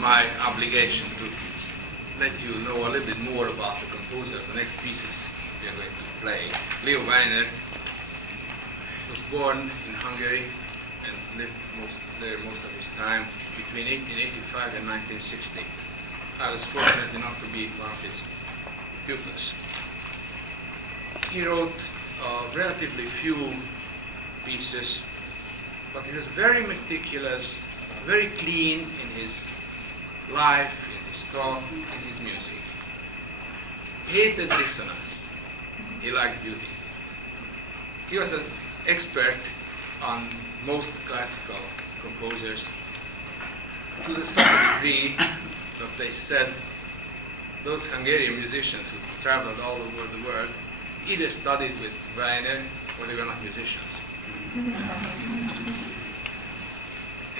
my obligation to let you know a little bit more about the composer of the next pieces we are going to play. Leo Weiner was born in Hungary and lived there most of his time between 1885 and 1960. I was fortunate enough to be one of his pupils. He wrote relatively few pieces, but he was very meticulous, very clean in his life, in his thought, in his music. He hated dissonance. He liked beauty. He was an expert on most classical composers, to the such degree that they said those Hungarian musicians who traveled all over the world either studied with Weiner or they were not musicians.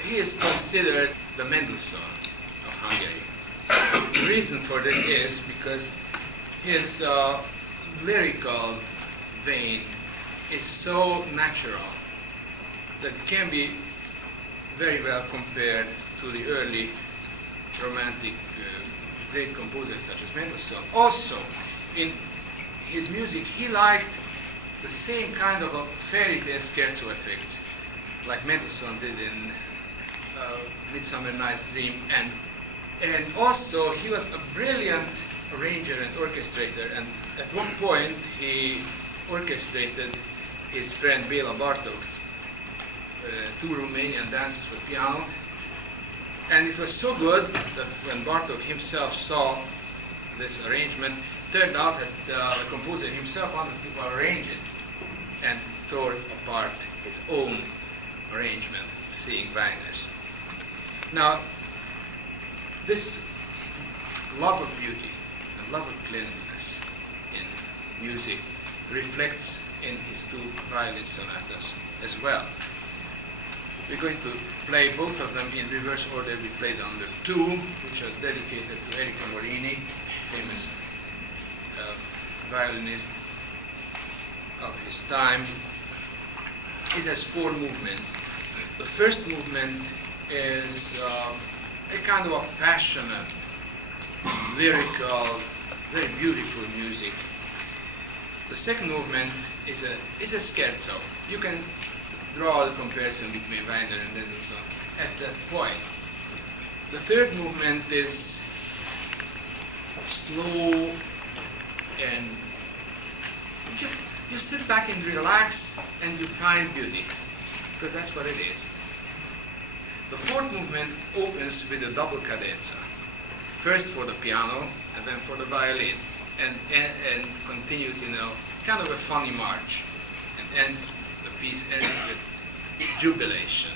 He is considered the Mendelssohn of Hungary. The reason for this is because his lyrical vein is so natural that it can be very well compared to the early romantic great composers such as Mendelssohn. Also, in his music, he liked the same kind of a fairy tale scherzo effects like Mendelssohn did in Midsummer Night's Dream, and also he was a brilliant arranger and orchestrator, and at one point he orchestrated his friend Béla Bartók's two Romanian dances for piano, and it was so good that when Bartók himself saw this arrangement, it turned out that the composer himself wanted to arrange it and tore apart his own arrangement, seeing Weiner's. Now, this love of beauty and love of cleanliness in music reflects in his two violin sonatas as well. We're going to play both of them in reverse order. We played number 2, which was dedicated to Enrico Morini, famous violinist of his time. It has 4 movements. The first movement is a kind of a passionate, lyrical, very beautiful music. The second movement is a scherzo. You can draw the comparison between Weiner and Mendelssohn at that point. The third movement is slow, and you sit back and relax and you find beauty, because that's what it is. The fourth movement opens with a double cadenza, first for the piano and then for the violin, and continues in a kind of a funny march, and the piece ends with jubilation.